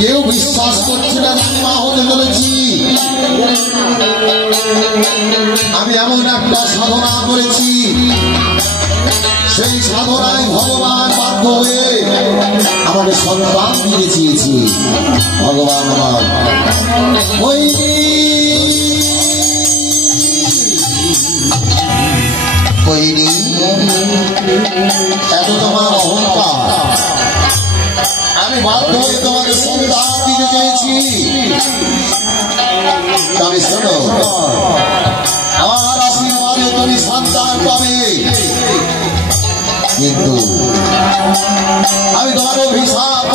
কেউ বিশ্বাস করছে না আমি মা হতে চলেছি। আমি এমন একটা সাধনা করেছি, সেই সাধনায় ভগবান বাধ্য হয়ে আমাকে সন্তান দিয়ে চেয়েছি। ভগবান আমার ওই এত তোমার অহংকার, আমি বাধ্য হয়ে তোমাকে সন্তান দিতে চেয়েছি। তবে শোনো, আমার আশীর্বাদে তুমি সন্তান পাবে, কিন্তু আমি তোমার অভিশাপ